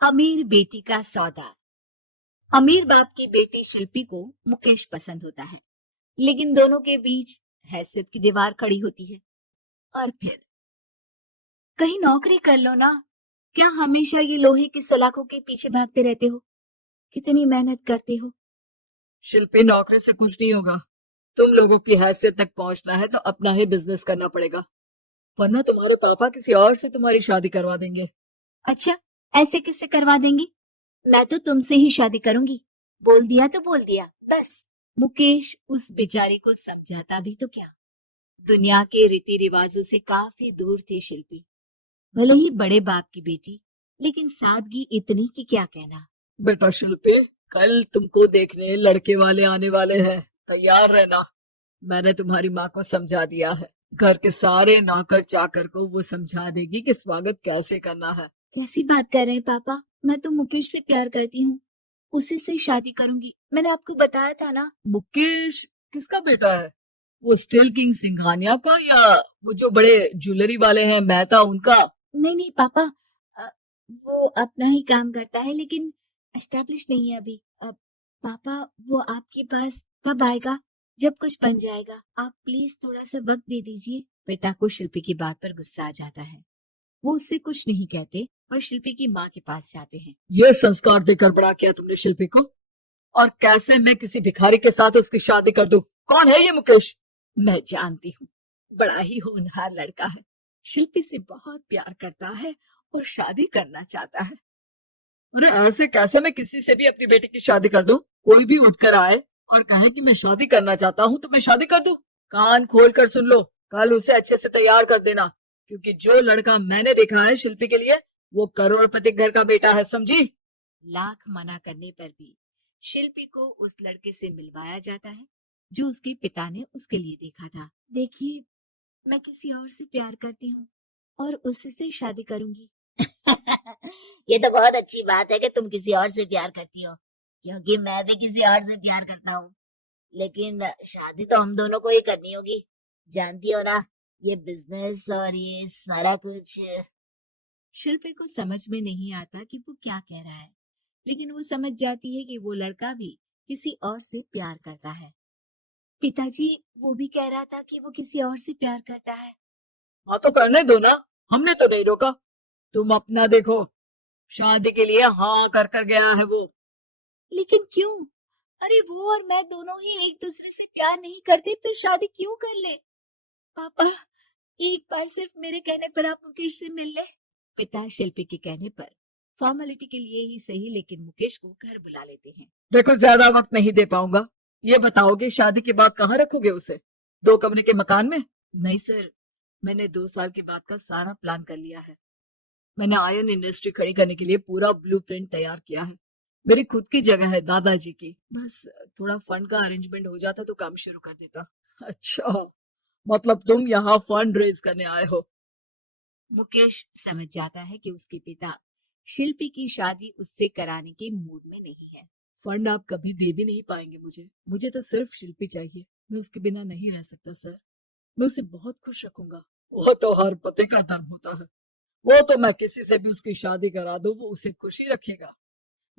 अमीर बेटी का सौदा। अमीर बाप की बेटी शिल्पी को मुकेश पसंद होता है, लेकिन दोनों के बीच हैसियत की दीवार खड़ी होती है। और फिर कहीं नौकरी कर लो ना, क्या हमेशा ये लोहे की सलाखों के पीछे भागते रहते हो? कितनी मेहनत करते हो। शिल्पी, नौकरी से कुछ नहीं होगा। तुम लोगों की हैसियत तक पहुंचना है तो अपना ही बिजनेस करना पड़ेगा, वरना तुम्हारे पापा किसी और से तुम्हारी शादी करवा देंगे। अच्छा, ऐसे किससे करवा देंगी? मैं तो तुमसे ही शादी करूंगी। बोल दिया तो बोल दिया, बस। मुकेश उस बेचारी को समझाता भी तो क्या। दुनिया के रीति रिवाजों से काफी दूर थी शिल्पी। भले ही बड़े बाप की बेटी, लेकिन सादगी इतनी कि क्या कहना। बेटा शिल्पी, कल तुमको देखने लड़के वाले आने वाले हैं, तैयार रहना। मैंने तुम्हारी माँ को समझा दिया है। घर के सारे नौकर चाकर को वो समझा देगी कि स्वागत कैसे करना है। कैसी बात कर रहे हैं पापा? मैं तो मुकेश से प्यार करती हूँ, उसी से शादी करूंगी। मैंने आपको बताया था ना। मुकेश किसका बेटा है? वो स्टील किंग सिंघानिया का, या वो जो बड़े ज्वेलरी वाले हैं मेहता, उनका? नहीं नहीं पापा, अ, वो अपना ही काम करता है, लेकिन एस्टेब्लिश नहीं है अभी। पापा, वो आपके पास कब आएगा? जब कुछ बन जाएगा। आप प्लीज थोड़ा सा वक्त दे दीजिए। पिता को शिल्पी की बात पर गुस्सा आ जाता है। वो उससे कुछ नहीं कहते और शिल्पी की माँ के पास जाते हैं। ये संस्कार देकर बड़ा किया तुमने शिल्पी को, और कैसे मैं किसी भिखारी के साथ उसकी शादी कर दूं? कौन है ये मुकेश? मैं जानती हूँ, बड़ा ही होनहार लड़का है। शिल्पी से बहुत प्यार करता है और शादी करना चाहता है। अरे ऐसे कैसे मैं किसी से भी अपनी बेटी की शादी कर दूं? कोई भी उठकर आए और कहे कि मैं शादी करना चाहता हूँ तो मैं शादी कर दूं? कान खोल कर सुन लो, कल उसे अच्छे से तैयार कर देना, क्योंकि जो लड़का मैंने देखा है शिल्पी के लिए, वो करोड़पति घर का बेटा है, समझी? लाख मना करने पर भी शिल्पी को उस लड़के से मिलवाया जाता है जो उसके पिता ने उसके लिए देखा था। देखिए, मैं किसी और से प्यार करती हूँ और उसी से शादी करूंगी। ये तो बहुत अच्छी बात है कि तुम किसी और से प्यार करती हो, क्योंकि मैं भी किसी और से प्यार करता हूँ। लेकिन शादी तो हम दोनों को ही करनी होगी। जानती हो ना, ये बिजनेस और ये सारा कुछ। शिल्पी को समझ में नहीं आता कि वो क्या कह रहा है, लेकिन वो समझ जाती है कि वो लड़का भी किसी और से प्यार करता है। पिताजी, वो भी कह रहा था कि वो किसी और से प्यार करता है। हाँ तो करने दो ना, हमने तो नहीं रोका। तुम अपना देखो, शादी के लिए हाँ कर गया है वो। लेकिन क्यों? अरे वो और मैं दोनों ही एक दूसरे से प्यार नहीं करते तो शादी क्यों कर ले? पापा, एक बार सिर्फ मेरे कहने पर आप मुकेश से मिल ले। पिता शिल्पी के कहने पर फॉर्मेलिटी के लिए ही सही, लेकिन मुकेश को घर बुला लेते हैं। देखो, ज्यादा वक्त नहीं दे पाऊंगा। ये बताओगे शादी के बाद कहाँ रखोगे उसे? 2 कमरे के मकान में? नहीं सर, मैंने 2 साल के बाद का सारा प्लान कर लिया है। मैंने आयरन इंडस्ट्री खड़ी करने के लिए पूरा ब्लूप्रिंट तैयार किया है। मेरी खुद की जगह है दादाजी की, बस थोड़ा फंड का अरेंजमेंट हो जाता तो काम शुरू कर देता। अच्छा, मतलब तुम यहाँ फंड रेज करने आए हो? मुकेश समझ जाता है कि उसके पिता शिल्पी की शादी उससे कराने के मूड में नहीं है। फंड आप कभी दे भी नहीं पाएंगे मुझे। मुझे तो सिर्फ शिल्पी चाहिए। मैं उसके बिना नहीं रह सकता सर। मैं उसे बहुत खुश रखूंगा। वो तो हर पति का धर्म होता है। वो तो मैं किसी से भी उसकी शादी करा दूं, वो उसे खुशी रखेगा।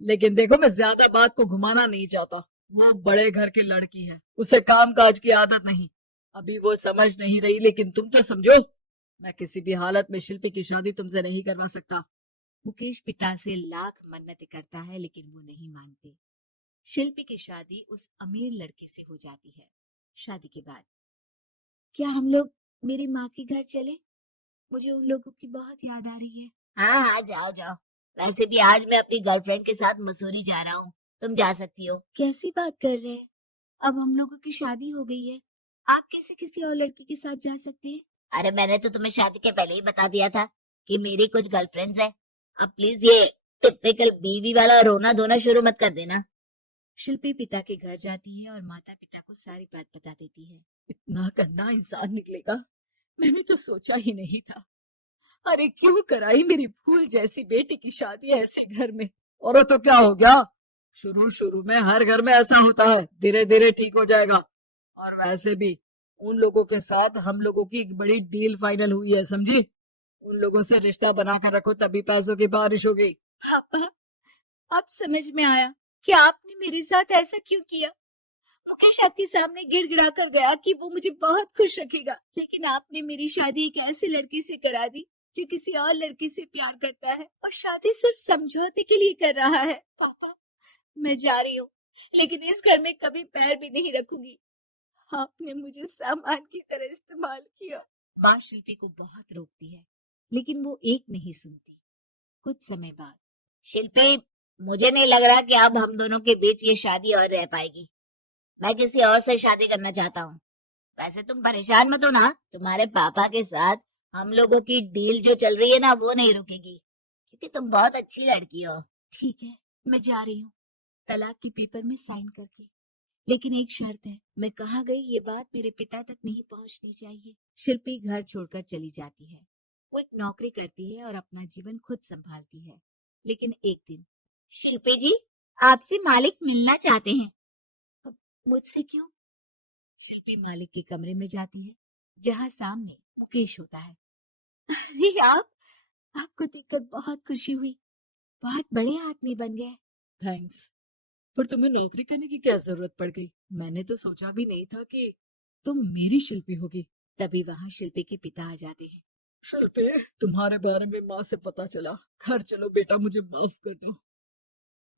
लेकिन देखो, मैं ज्यादा बात को घुमाना नहीं चाहता। वो बड़े घर की लड़की है, उसे काम काज की आदत नहीं। अभी वो समझ नहीं रही, लेकिन तुम तो समझो। मैं किसी भी हालत में शिल्पी की शादी तुमसे नहीं करवा सकता। मुकेश पिता से लाख मन्नतें करता है, लेकिन वो नहीं मानते। शिल्पी की शादी उस अमीर लड़के से हो जाती है। शादी के बाद क्या हम लोग मेरी माँ के घर चले? मुझे उन लोगों की बहुत याद आ रही है। हाँ हाँ, जाओ जाओ। वैसे भी आज मैं अपनी गर्लफ्रेंड के साथ मसूरी जा रहा हूँ, तुम जा सकती हो। कैसी बात कर रहे हैं? अब हम लोगों की शादी हो गई है, आप कैसे किसी और लड़की के साथ जा सकते हैं? अरे मैंने तो तुम्हें शादी के पहले ही बता दिया था कि मेरी कुछ गर्लफ्रेंड्स हैं। अब प्लीज ये टिपिकल बीवी वाला रोना धोना शुरू मत कर देना। शिल्पी पिता के घर जाती है और माता पिता को सारी बात बता देती है। इतना गंदा इंसान निकलेगा, मैंने तो सोचा ही नहीं था। अरे क्यों कराई मेरी फूल जैसी बेटी की शादी ऐसे घर में? और तो क्या हो गया? शुरू शुरू में हर घर में ऐसा होता है, धीरे धीरे ठीक हो जाएगा। और वैसे भी उन लोगों के साथ हम लोगों की एक बड़ी डील फाइनल हुई है, समझी? उन लोगों से रिश्ता बनाकर रखो, तभी पैसों की बारिश होगी। पापा, अब समझ में आया कि आपने मेरे साथ ऐसा क्यों किया। मुकेश आपके सामने गिड़गिड़ा कर गया कि वो मुझे बहुत खुश रखेगा, लेकिन आपने मेरी शादी एक ऐसे लड़के से करा दी जो किसी और लड़के से प्यार करता है और शादी सिर्फ समझौते के लिए कर रहा है। पापा, मैं जा रही हूँ, लेकिन इस घर में कभी पैर भी नहीं रखूंगी। आपने मुझे सामान की तरह इस्तेमाल किया। माँ शिल्पी को बहुत रोकती है, लेकिन वो एक नहीं सुनती। कुछ समय बाद, शिल्पी, मुझे नहीं लग रहा कि अब हम दोनों के बीच ये शादी और रह पाएगी। मैं किसी और से शादी करना चाहता हूँ। वैसे तुम परेशान मत हो ना, तुम्हारे पापा के साथ हम लोगों की डील जो चल रही है ना, वो नहीं रुकेगी, क्योंकि तुम बहुत अच्छी लड़की हो। ठीक है, मैं जा रही हूँ, तलाक के पेपर में साइन करके। लेकिन एक शर्त है, मैं कहाँ गई ये बात मेरे पिता तक नहीं पहुंचनी चाहिए। शिल्पी घर छोड़कर चली जाती है। वो एक नौकरी करती है और अपना जीवन खुद संभालती है। लेकिन एक दिन, शिल्पी जी, आपसे मालिक मिलना चाहते हैं। अब मुझसे क्यों? शिल्पी मालिक के कमरे में जाती है, जहाँ सामने मुकेश होता है। अरे आप, आपको देखकर बहुत खुशी हुई, बहुत बड़े आदमी बन गए। थैंक्स, पर तुम्हें नौकरी करने की क्या जरूरत पड़ गई? मैंने तो सोचा भी नहीं था कि तुम मेरी शिल्पी होगी। तभी वहां शिल्पी के पिता आ जाते हैं। शिल्पी, तुम्हारे बारे में माँ से पता चला। घर चलो बेटा, मुझे माफ कर दो।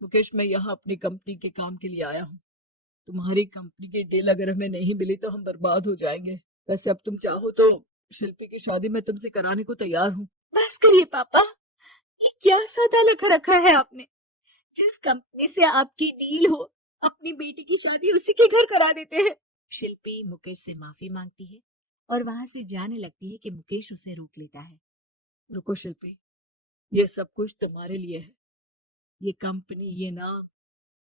मुकेश, मैं यहाँ अपनी कंपनी के काम के लिए आया हूँ। तुम्हारी कंपनी की डील अगर हमें नहीं मिली तो हम बर्बाद हो जाएंगे। वैसे अब तुम चाहो तो शिल्पी की शादी मैं तुमसे कराने को तैयार हूँ। बस करिए पापा, ये क्या सौदा लिख रखा है आपने। जिस कंपनी से आपकी डील हो, अपनी बेटी की शादी उसी के घर करा देते हैं। शिल्पी मुकेश से माफी मांगती है और वहां से जाने लगती है कि मुकेश उसे रोक लेता है। रुको शिल्पी, ये सब कुछ तुम्हारे लिए है। ये कंपनी, ये नाम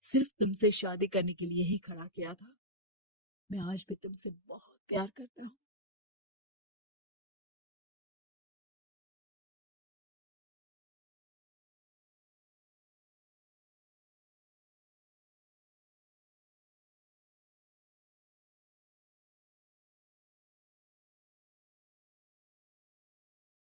सिर्फ तुमसे शादी करने के लिए ही खड़ा किया था। मैं आज भी तुमसे बहुत प्यार करता हूँ।